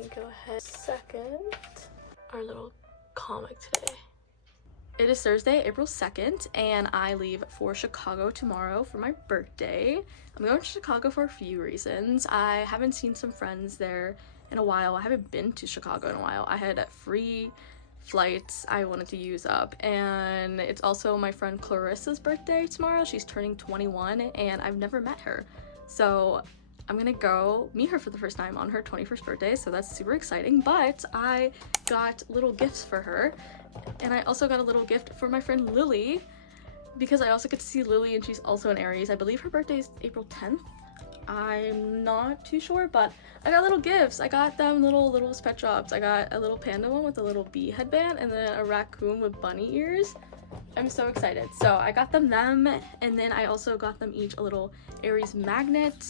can go ahead. Second, our little comic today. It is Thursday, April 2nd, and I leave for Chicago tomorrow for my birthday. I'm going to Chicago for a few reasons. I haven't seen some friends there in a while. I haven't been to Chicago in a while. I had free flights I wanted to use up, and it's also my friend Clarissa's birthday tomorrow. She's turning 21, and I've never met her. So I'm gonna go meet her for the first time on her 21st birthday, so that's super exciting. But I got little gifts for her, and I also got a little gift for my friend Lily, because I also get to see Lily, and she's also an Aries. I believe her birthday is April 10th. I'm not too sure, but I got little gifts. I got them little pet shops. I got a little panda one with a little bee headband, and then a raccoon with bunny ears. I'm so excited. So I got them, and then I also got them each a little Aries magnet,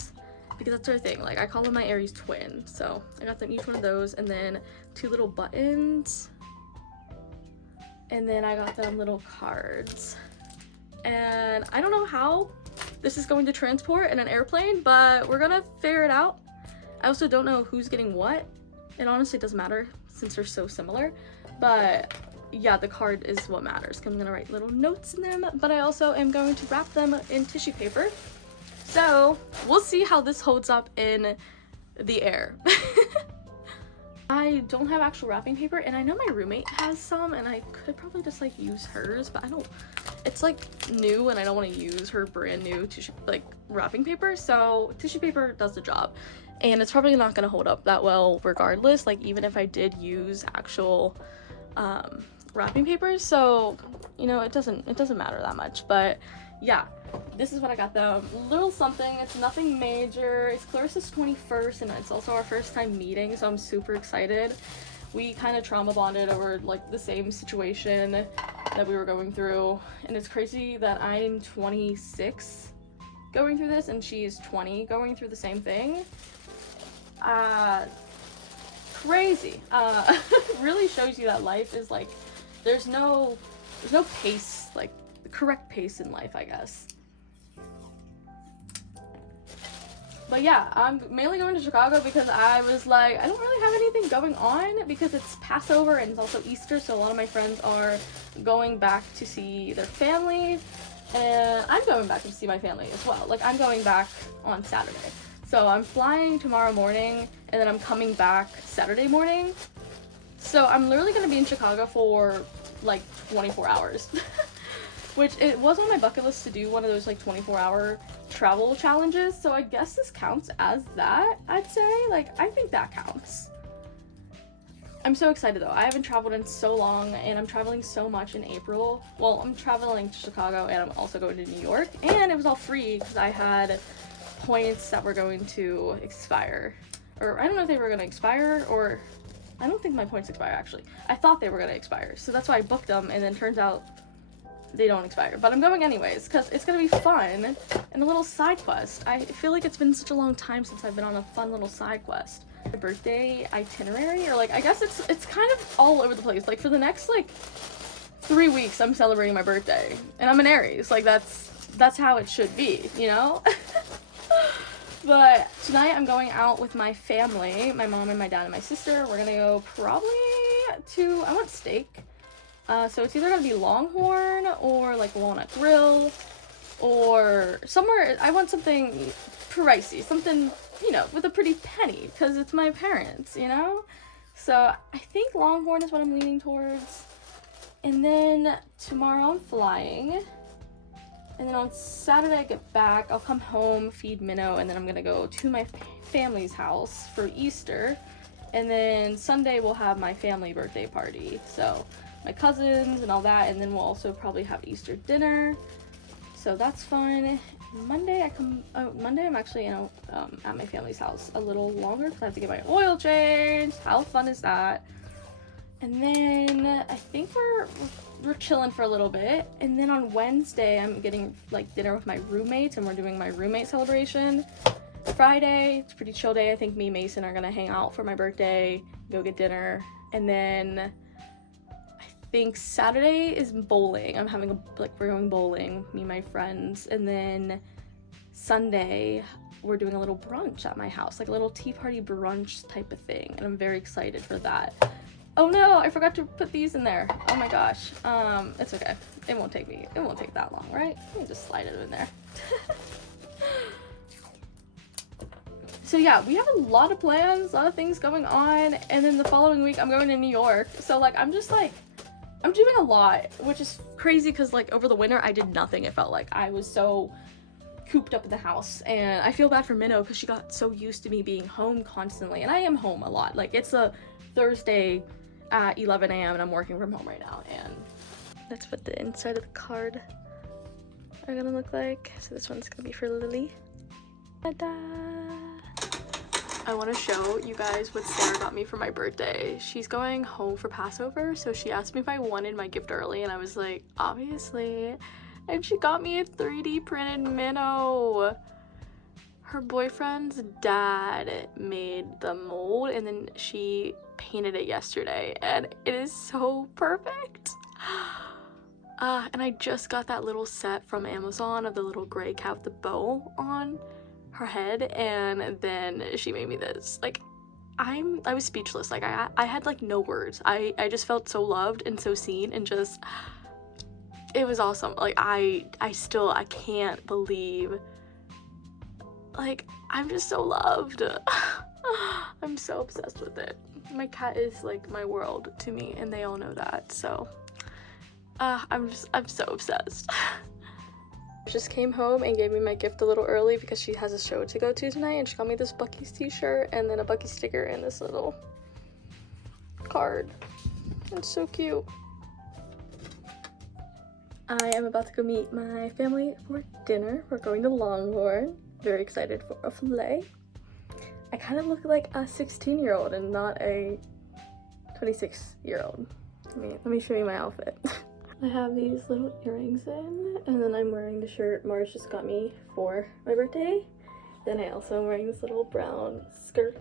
because that's our thing. Like, I call them my Aries twin. So I got them each one of those, and then 2 little buttons, and then I got them little cards. And I don't know how this is going to transport in an airplane, but we're gonna figure it out. I also don't know who's getting what. It honestly doesn't matter since they're so similar, but yeah, the card is what matters, 'cause I'm gonna write little notes in them, but I also am going to wrap them in tissue paper. So we'll see how this holds up in the air. I don't have actual wrapping paper, and I know my roommate has some, and I could probably just like use hers, but I don't, it's like new, and I don't want to use her brand new tissue like wrapping paper, so tissue paper does the job, and it's probably not going to hold up that well regardless, like even if I did use actual wrapping paper. So you know, it doesn't matter that much. But yeah, this is what I got them. Little something, it's nothing major. It's Clarissa's 21st, and it's also our first time meeting, so I'm super excited. We kind of trauma bonded over like the same situation that we were going through, and it's crazy that I'm 26 going through this, and she's 20 going through the same thing. Crazy. Really shows you that life is like, there's no pace, like the correct pace in life, I guess. But yeah, I'm mainly going to Chicago because I was like, I don't really have anything going on, because it's Passover and it's also Easter, so a lot of my friends are going back to see their family, and I'm going back to see my family as well. Like, I'm going back on Saturday. So I'm flying tomorrow morning, and then I'm coming back Saturday morning. So I'm literally going to be in Chicago for like 24 hours. Which, it was on my bucket list to do one of those like 24-hour travel challenges, so I guess this counts as that, I'd say. Like, I think that counts. I'm so excited though. I haven't traveled in so long, and I'm traveling so much in April. Well, I'm traveling to Chicago, and I'm also going to New York, and it was all free because I had points that were going to expire. Or I don't know if they were going to expire, or I don't think my points expire actually. I thought they were going to expire, so that's why I booked them, and then turns out they don't expire. But I'm going anyways because it's gonna be fun and a little side quest. I feel like it's been such a long time since I've been on a fun little side quest. My birthday itinerary, or like, I guess it's kind of all over the place. Like, for the next like 3 weeks I'm celebrating my birthday, and I'm an Aries. Like, that's how it should be, you know. But tonight I'm going out with my family, my mom and my dad and my sister. We're gonna go probably to, I want steak. So it's either gonna be Longhorn or like Walnut Grill, or somewhere. I want something pricey, something, you know, with a pretty penny, because it's my parents, you know. So I think Longhorn is what I'm leaning towards. And then tomorrow I'm flying, and then on Saturday I get back. I'll come home, feed Minnow, and then I'm gonna go to my family's house for Easter. And then Sunday we'll have my family birthday party. So my cousins and all that, and then we'll also probably have Easter dinner, so that's fun. Monday I'm actually, you know, at my family's house a little longer because I have to get my oil changed. How fun is that? And then I think we're chilling for a little bit, and then on Wednesday I'm getting like dinner with my roommates, and we're doing my roommate celebration. Friday, it's a pretty chill day. I think me and Mason are gonna hang out for my birthday, go get dinner, and then I think Saturday is bowling. I'm having we're going bowling, me and my friends, and then Sunday we're doing a little brunch at my house, like a little tea party brunch type of thing, and I'm very excited for that. Oh no, I forgot to put these in there. Oh my gosh. It's okay. It won't take that long, right? Let me just slide it in there. So yeah, we have a lot of plans, a lot of things going on, and then the following week I'm going to New York. So like I'm doing a lot, which is crazy because like over the winter I did nothing. It felt like I was so cooped up in the house, and I feel bad for Minnow because she got so used to me being home constantly, and I am home a lot. Like it's a Thursday at 11 a.m. and I'm working from home right now, and that's what the inside of the card are gonna look like. So this one's gonna be for Lily. Ta-da! I want to show you guys what Sarah got me for my birthday. She's going home for Passover, so she asked me if I wanted my gift early, and I was like, obviously. And she got me a 3D printed Minnow. Her boyfriend's dad made the mold, and then she painted it yesterday, and it is so perfect. And I just got that little set from Amazon of the little gray cat with the bow on her head, and then she made me this. Like I was speechless. Like I had like no words. I just felt so loved and so seen, and just it was awesome. Like I can't believe, like I'm just so loved. I'm so obsessed with it. My cat is like my world to me, and they all know that. So I'm so obsessed. Just came home and gave me my gift a little early because she has a show to go to tonight, and she got me this Buc-ee's t-shirt and then a Buc-ee sticker and this little card. It's so cute. I am about to go meet my family for dinner. We're going to Longhorn. Very excited for a filet. I kind of look like a 16-year-old and not a 26-year-old. Let me show you my outfit. I have these little earrings in, and then I'm wearing the shirt Mars just got me for my birthday. Then I also am wearing this little brown skirt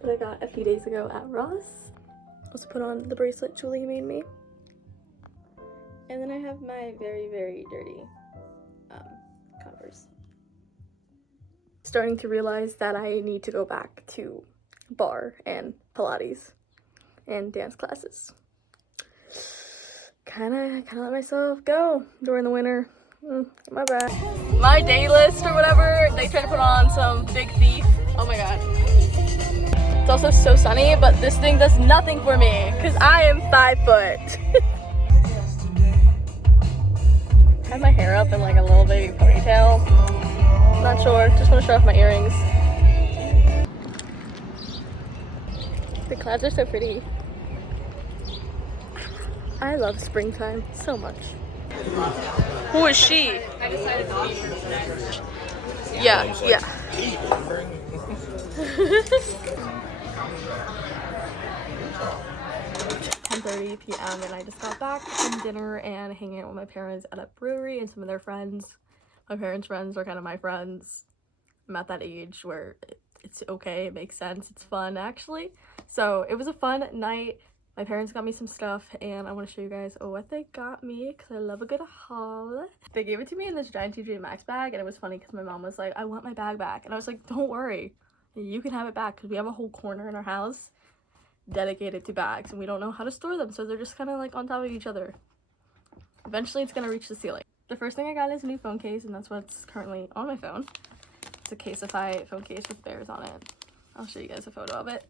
that I got a few days ago at Ross. Also put on the bracelet Julie made me. And then I have my very, very dirty Converse. Starting to realize that I need to go back to bar and Pilates and dance classes. Kind of let myself go during the winter. My bad. My day list or whatever, they try to put on some Big Thief. Oh my god. It's also so sunny, but this thing does nothing for me because I am 5 foot. I have my hair up in like a little baby ponytail. Not sure, just want to show off my earrings. The clouds are so pretty. I love springtime so much. Who is she? I decided to be her today. Yeah. 10:30 p.m. and I just got back from dinner and hanging out with my parents at a brewery and some of their friends. My parents' friends are kind of my friends. I'm at that age where it's okay, it makes sense, it's fun actually. So it was a fun night. My parents got me some stuff, and I want to show you guys what they got me because I love a good haul. They gave it to me in this giant TJ Maxx bag, and it was funny because my mom was like, I want my bag back. And I was like, don't worry, you can have it back because we have a whole corner in our house dedicated to bags, and we don't know how to store them, so they're just kind of like on top of each other. Eventually, it's going to reach the ceiling. The first thing I got is a new phone case, and that's what's currently on my phone. It's a Caseify phone case with bears on it. I'll show you guys a photo of it.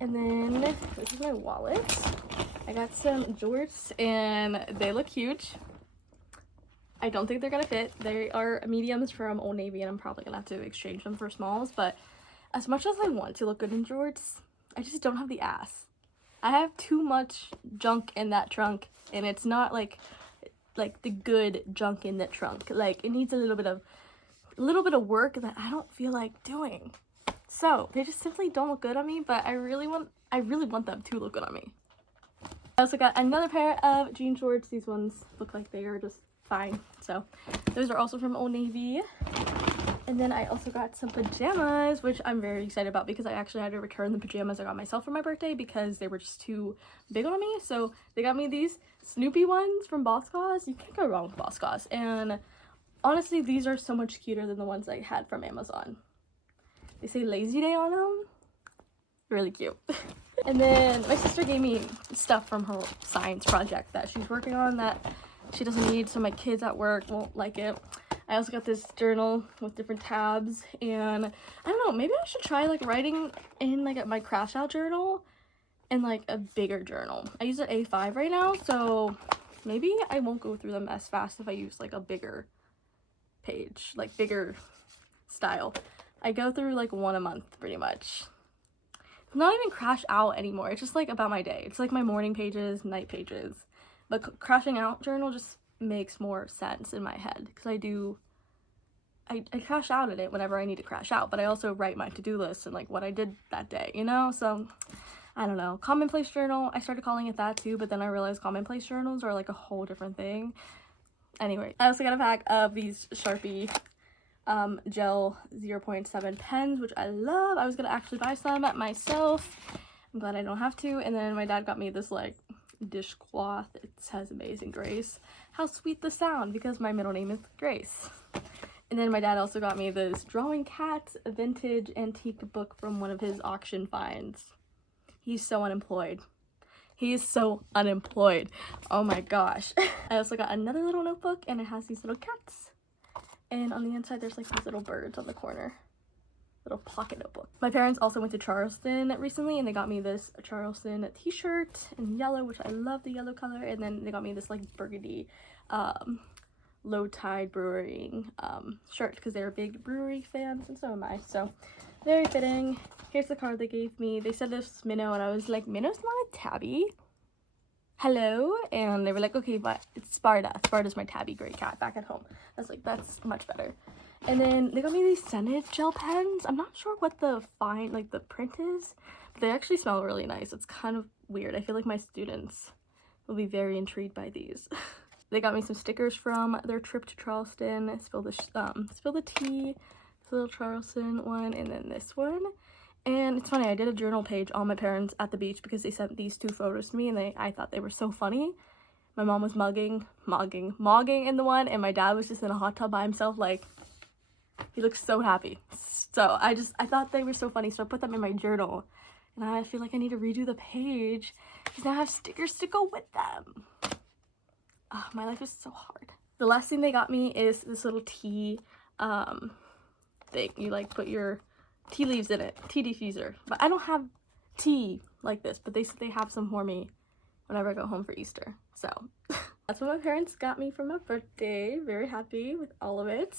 And then this is my wallet. I got some jorts and they look huge. I don't think they're gonna fit. They are mediums from Old Navy, and I'm probably gonna have to exchange them for smalls, but as much as I want to look good in jorts, I just don't have the ass. I have too much junk in that trunk, and it's not like the good junk in that trunk. Like it needs a little bit of work that I don't feel like doing. So they just simply don't look good on me, but I really want them to look good on me. I also got another pair of jean shorts. These ones look like they are just fine. So those are also from Old Navy. And then I also got some pajamas, which I'm very excited about because I actually had to return the pajamas I got myself for my birthday because they were just too big on me. So they got me these Snoopy ones from Boss Cause. You can't go wrong with Boss Cause. And Honestly, these are so much cuter than the ones I had from Amazon. They say lazy day on them. Really cute. And then my sister gave me stuff from her science project that she's working on that she doesn't need, so my kids at work won't like it. I also got this journal with different tabs, and I don't know, maybe I should try like writing in like my crash out journal and like a bigger journal. I use an A5 right now, so maybe I won't go through them as fast if I use like a bigger page, like bigger style. I go through like one a month pretty much. Not even crash out anymore. It's just like about my day. It's like my morning pages, night pages. But crashing out journal just makes more sense in my head because I crash out in it whenever I need to crash out, but I also write my to-do list and like what I did that day, you know? So I don't know. Commonplace journal, I started calling it that too, but then I realized commonplace journals are like a whole different thing. Anyway, I also got a pack of these Sharpie gel 0.7 pens, which I love. I was gonna actually buy some myself. I'm glad I don't have to. And then my dad got me this like dishcloth. It says Amazing Grace. How sweet the sound, because my middle name is Grace. And then my dad also got me this Drawing Cats vintage antique book from one of his auction finds. He's so unemployed. He is so unemployed. Oh my gosh. I also got another little notebook, and it has these little cats. And on the inside, there's like these little birds on the corner. Little pocket notebook. My parents also went to Charleston recently, and they got me this Charleston t-shirt in yellow, which I love the yellow color. And then they got me this like burgundy Low Tide Brewing shirt because they're big brewery fans, and so am I. So very fitting. Here's the card they gave me. They said this was Minnow, and I was like, Minnow's not a tabby. Hello? And they were like, okay, but it's Sparta. Sparta's my tabby gray cat back at home. I was like, that's much better. And then they got me these scented gel pens. I'm not sure what the the print is, but they actually smell really nice. It's kind of weird. I feel like my students will be very intrigued by these. They got me some stickers from their trip to Charleston. Spill the tea, this little Charleston one, and then this one. And it's funny, I did a journal page on my parents at the beach because they sent these two photos to me, and I thought they were so funny. My mom was mogging in the one, and my dad was just in a hot tub by himself, like, he looks so happy. So I thought they were so funny, so I put them in my journal. And I feel like I need to redo the page because now I have stickers to go with them. Oh, my life is so hard. The last thing they got me is this little tea thing. You like put your tea leaves in it, tea diffuser. But I don't have tea like this, but they said they have some for me whenever I go home for Easter. So that's what my parents got me for my birthday. Very happy with all of it.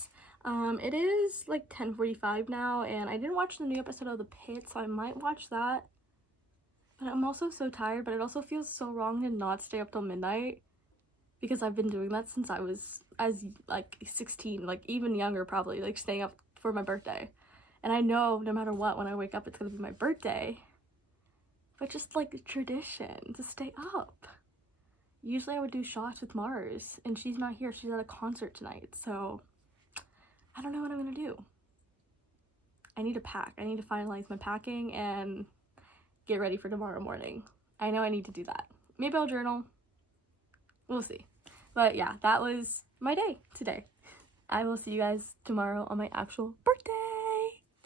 It is like 10:45 now, and I didn't watch the new episode of The Pit, so I might watch that. But I'm also so tired, but it also feels so wrong to not stay up till midnight because I've been doing that since I was like 16, like even younger probably, like staying up for my birthday. And I know no matter what, when I wake up, it's gonna be my birthday. But just like a tradition to stay up. Usually I would do shots with Mars, and she's not here. She's at a concert tonight, so I don't know what I'm gonna do. I need to pack. I need to finalize my packing and get ready for tomorrow morning. I know I need to do that. Maybe I'll journal. We'll see. But yeah, that was my day today. I will see you guys tomorrow on my actual birthday.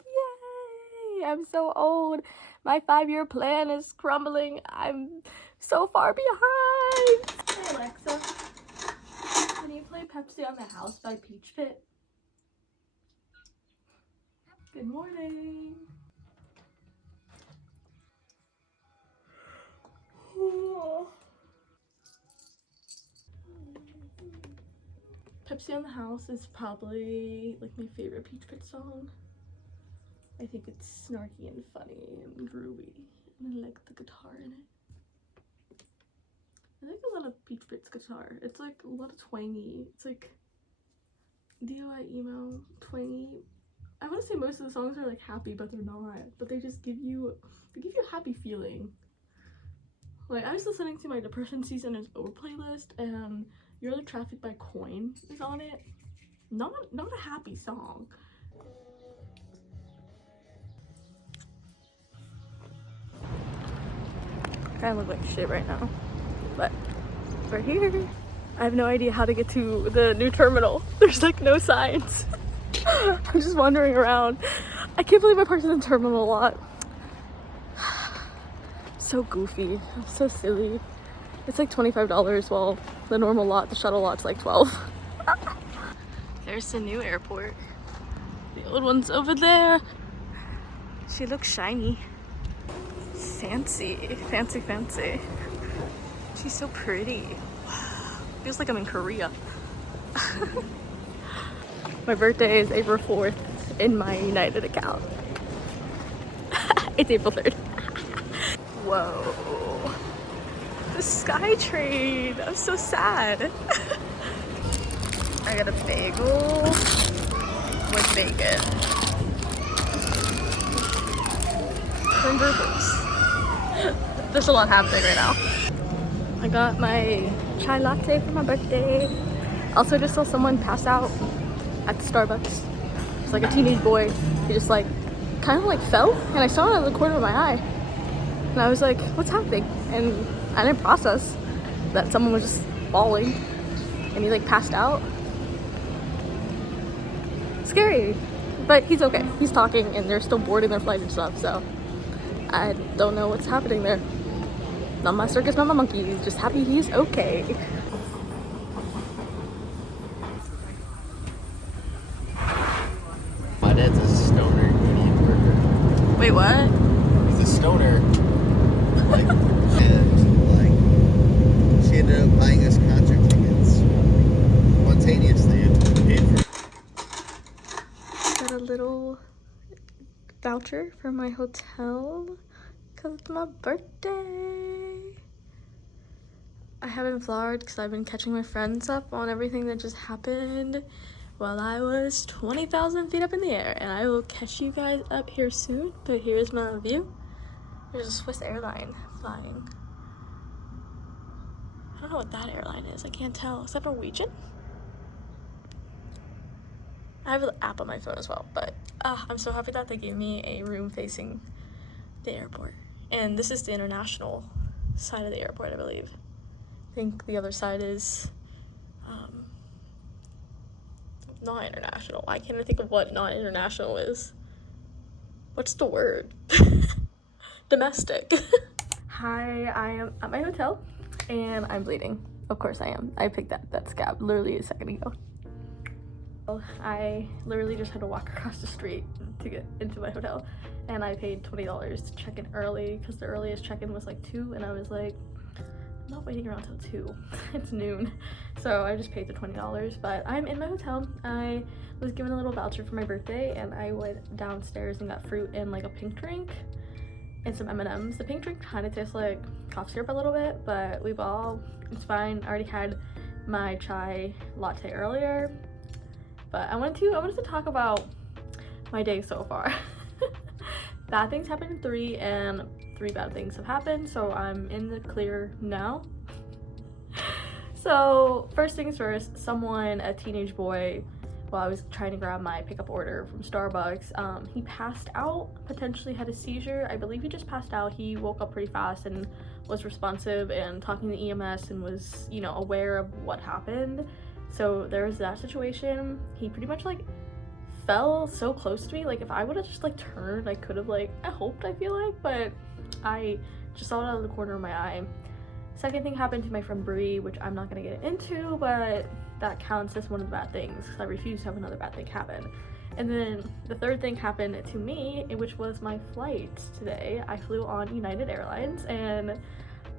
Yay! I'm so old. My 5-year plan is crumbling. I'm so far behind. Hey Alexa, can you play Pepsi on the House by Peach Pit? Good morning. Pepsi on the House is probably like my favorite Peach Pit song. I think it's snarky and funny and groovy, and I like the guitar in it. I like a lot of Peach Pit's guitar. It's like a lot of twangy. It's like DIY emo, twangy. I want to say most of the songs are like happy, but they're not. But they just give you a happy feeling. Like I was listening to my Depression Season is Over playlist, and You're the Traffic by Coin is on it. Not a happy song. I kinda look like shit right now, but we're here. I have no idea how to get to the new terminal. There's like no signs. I'm just wandering around. I can't believe I parked in the terminal a lot. So goofy. I'm so silly. It's like $25 while the normal lot, the shuttle lot's like 12. There's the new airport. The old one's over there. She looks shiny. Fancy, fancy, fancy. She's so pretty. Wow. Feels like I'm in Korea. My birthday is April 4th in my United account. It's April 3rd. Whoa. The SkyTrain. I'm so sad. I got a bagel with bacon. And burgers. There's a lot happening right now. I got my chai latte for my birthday. Also just saw someone pass out at the Starbucks. It's like a teenage boy. He just like kind of like fell and I saw it out of the corner of my eye. And I was like, what's happening? And I didn't process that someone was just falling and he like passed out. Scary, but he's okay. He's talking and they're still boarding their flight and stuff, so I don't know what's happening there. Not my circus, not my monkey. Just happy he's okay. My dad's a stoner union worker. Wait, what? He's a stoner. Like, and like, she ended up buying us concert tickets spontaneously and paid for. Got a little voucher for my hotel because it's my birthday. I haven't vlogged because I've been catching my friends up on everything that just happened while I was 20,000 feet up in the air, and I will catch you guys up here soon. But here's my view. There's a Swiss airline flying. I don't know what that airline is. I can't tell. Is that Norwegian? I have an app on my phone as well, but I'm so happy that they gave me a room facing the airport. And this is the international side of the airport, I believe. I think the other side is not international. I can't think of what not international is. What's the word? Domestic. Hi, I am at my hotel and I'm bleeding. Of course I am. I picked that scab literally a second ago. I literally just had to walk across the street to get into my hotel, and I paid $20 to check in early because the earliest check-in was like 2, and I was like, I'm not waiting around till 2. It's noon. So I just paid the $20, but I'm in my hotel. I was given a little voucher for my birthday and I went downstairs and got fruit and like a pink drink and some M&Ms. The pink drink kind of tastes like cough syrup a little bit, but it's fine. I already had my chai latte earlier. But I wanted to talk about my day so far. Bad things happened in 3 and 3 bad things have happened, so I'm in the clear now. So first things first, a teenage boy, while I was trying to grab my pickup order from Starbucks, he passed out, potentially had a seizure. I believe he just passed out. He woke up pretty fast and was responsive and talking to EMS and was, you know, aware of what happened. So there was that situation. He pretty much like fell so close to me. Like if I would have just like turned, I could have like, I feel like, but I just saw it out of the corner of my eye. Second thing happened to my friend Brie, which I'm not gonna get into, but that counts as one of the bad things because I refuse to have another bad thing happen. And then the third thing happened to me, which was my flight today. I flew on United Airlines and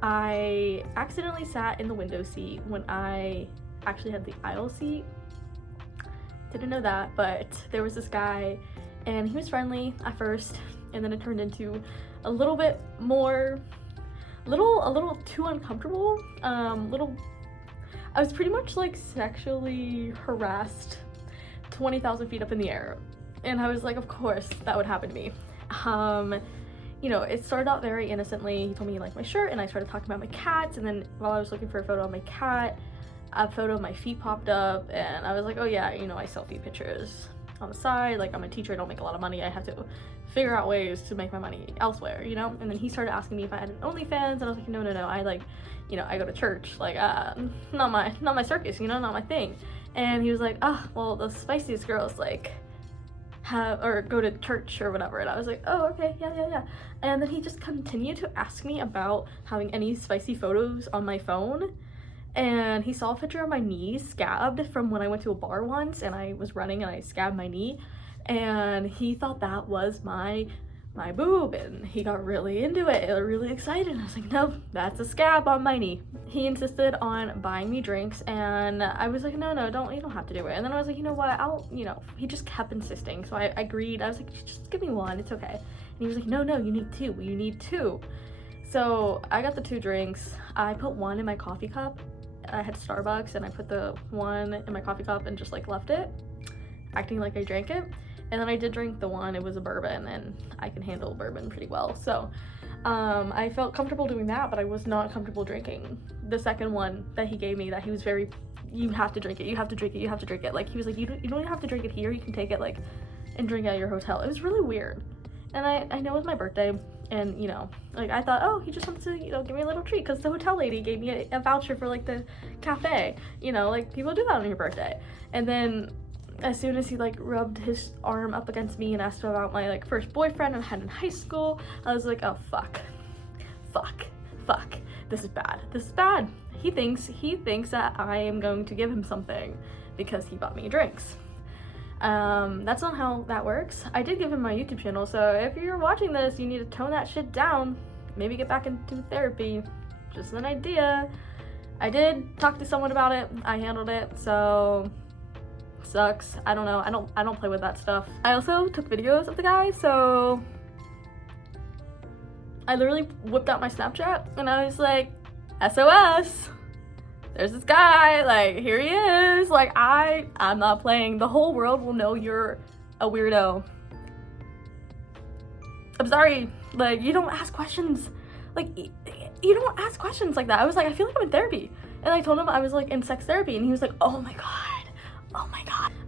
I accidentally sat in the window seat when I actually had the aisle seat. Didn't know that, but there was this guy and he was friendly at first, and then it turned into a little bit more, a little too uncomfortable. I was pretty much like sexually harassed 20,000 feet up in the air, and I was like, of course that would happen to me. You know, it started out very innocently. He told me he liked my shirt and I started talking about my cats, and then while I was looking for a photo of my cat, a photo of my feet popped up, and I was like, oh yeah, you know, I selfie pictures on the side. Like, I'm a teacher, I don't make a lot of money, I have to figure out ways to make my money elsewhere, you know? And then he started asking me if I had an OnlyFans, and I was like, no, I like, you know, I go to church, like, not my circus, you know, not my thing. And he was like, well, the spiciest girls, like, go to church or whatever. And I was like, oh, okay, yeah. And then he just continued to ask me about having any spicy photos on my phone. And he saw a picture of my knee scabbed from when I went to a bar once, and I was running and I scabbed my knee, and he thought that was my boob, and he got really into it, really excited. And I was like, no, that's a scab on my knee. He insisted on buying me drinks, and I was like, no, you don't have to do it. And then I was like, you know what, he just kept insisting, so I agreed. I was like, just give me one, it's okay. And he was like, no, you need two. So I got the 2 drinks. I put one in my coffee cup. I had Starbucks, and I put the one in my coffee cup and just like left it, acting like I drank it. And then I did drink the one. It was a bourbon, and I can handle bourbon pretty well. So I felt comfortable doing that, but I was not comfortable drinking the second one that he gave me, that he was very, you have to drink it, you have to drink it. Like, he was like, you don't even have to drink it here, you can take it, like, and drink it at your hotel. It was really weird. And I know it was my birthday, and, you know, like, I thought, oh, he just wants to, you know, give me a little treat, because the hotel lady gave me a voucher for, like, the cafe. You know, like, people do that on your birthday. And then as soon as he like rubbed his arm up against me and asked about my like first boyfriend I had in high school, I was like, oh fuck, this is bad. He thinks that I am going to give him something because he bought me drinks. That's not how that works. I did give him my YouTube channel, so if you're watching this, you need to tone that shit down, maybe get back into therapy. Just an idea. I did talk to someone about it, I handled it, so sucks. I don't know, I don't play with that stuff. I also took videos of the guy, so I literally whipped out my Snapchat and I was like, SOS, there's this guy, like, here he is, like, I'm not playing. The whole world will know you're a weirdo. I'm sorry, like, you don't ask questions, like, you don't ask questions like that. I was like, I feel like I'm in therapy, and I told him I was like in sex therapy, and he was like, oh my god,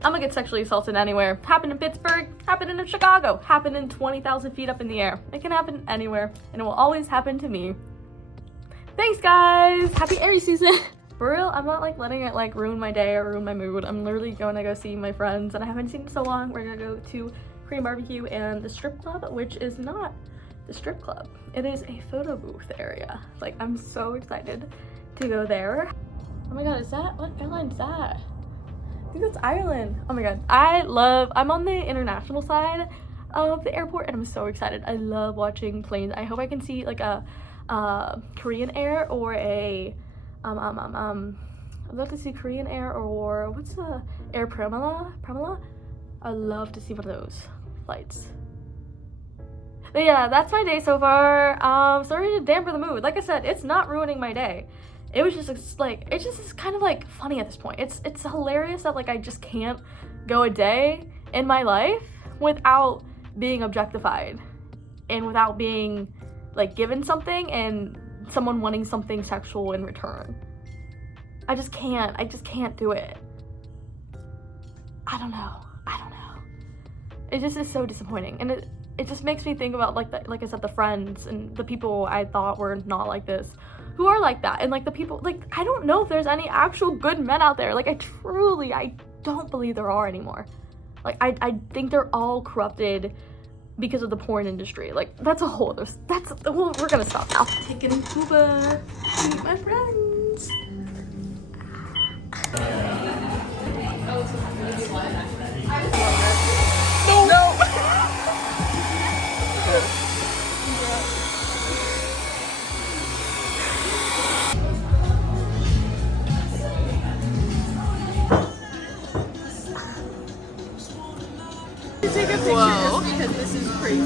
I'm gonna get sexually assaulted anywhere. Happened in Pittsburgh, happened in Chicago, happened in 20,000 feet up in the air. It can happen anywhere, and it will always happen to me. Thanks, guys. Happy Aries season. For real, I'm not like letting it like ruin my day or ruin my mood. I'm literally going to go see my friends, and I haven't seen in so long. We're gonna go to Korean barbecue and the strip club, which is not the strip club. It is a photo booth area. Like, I'm so excited to go there. Oh my god, what airline is that? I think that's Ireland. Oh my god, I'm on the international side of the airport, and I'm so excited. I love watching planes. I hope I can see like a Korean Air or a I'd love to see Korean Air, or what's the Air Pramila? I'd love to see one of those flights. But yeah, that's my day so far. Sorry to damper the mood. Like I said, it's not ruining my day. It was just like, it's just kind of like funny at this point. It's hilarious that like I just can't go a day in my life without being objectified and without being like given something and someone wanting something sexual in return. I just can't do it. I don't know. It just is so disappointing, and it just makes me think about like I said, the friends and the people I thought were not like this, who are like that, and like the people, like, I don't know if there's any actual good men out there. Like, I don't believe there are anymore. Like, I think they're all corrupted because of the porn industry. Like, that's a whole other, well, we're gonna stop now. Taking Cuba to meet my friends. No. Take a picture just because this is crazy.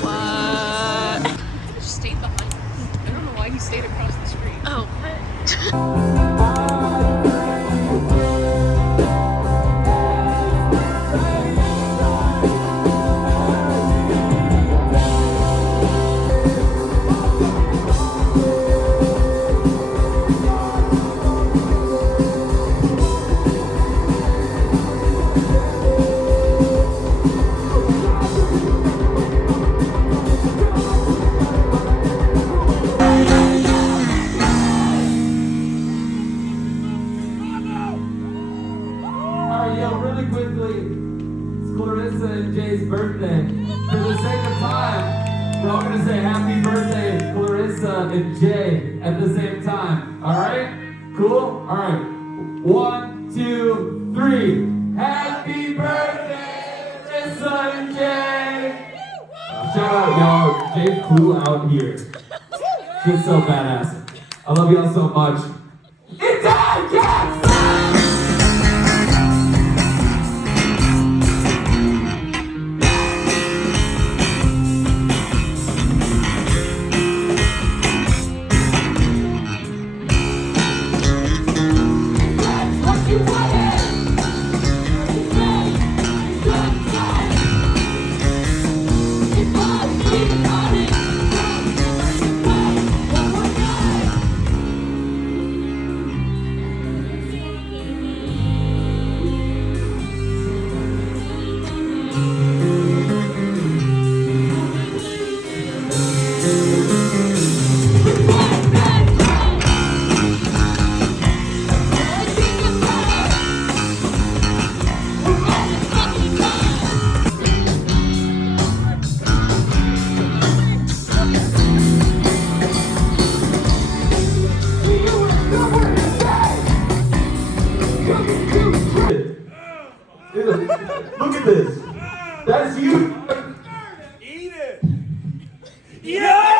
What? He just stayed behind. I don't know why he stayed across the street. Oh, what? Lisa and Jay at the same time. All right? Cool? All right. 1, 2, 3. Happy birthday, Lisa and Jay! Shout out, y'all. Jay flew out here. She's so badass. I love y'all so much. It's time, cats! Look at this. That's you. Eat it. Yeah!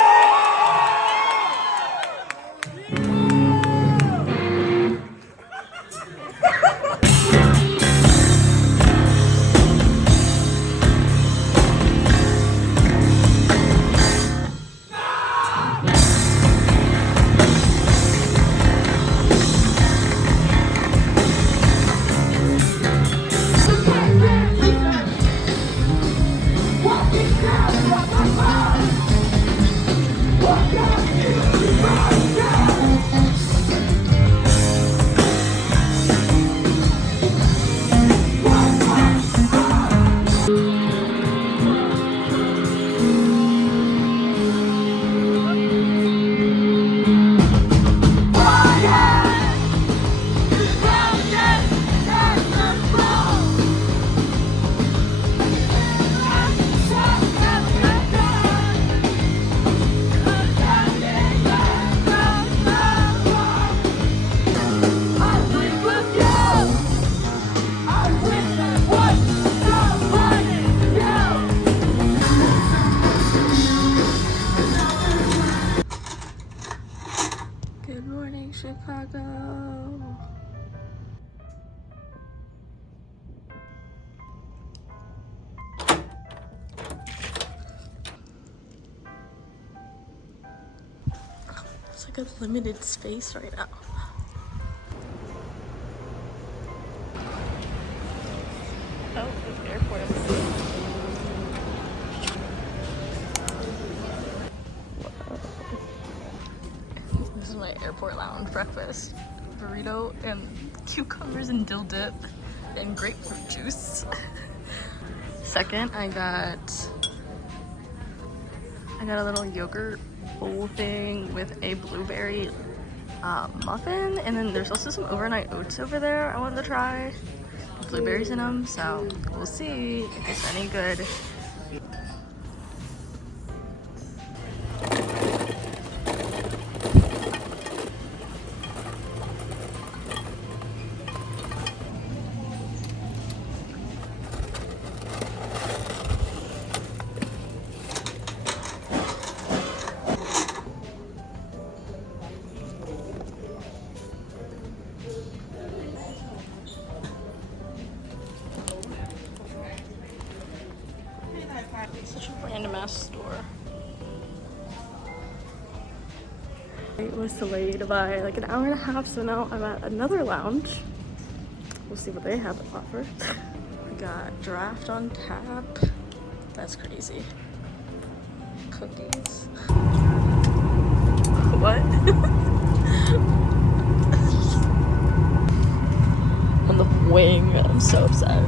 Good morning, Chicago. It's like a limited space right now. Oh, the airport. This is my airport lounge breakfast. Burrito and cucumbers and dill dip and grapefruit juice. Second, I got a little yogurt bowl thing with a blueberry muffin, and then there's also some overnight oats over there I wanted to try. Blueberries in them, so we'll see if it's any good. Such a random ass store. It was delayed by like an hour and a half, so now I'm at another lounge. We'll see what they have to offer. We got draft on tap. That's crazy. Cookies. What? On the wing. I'm so upset.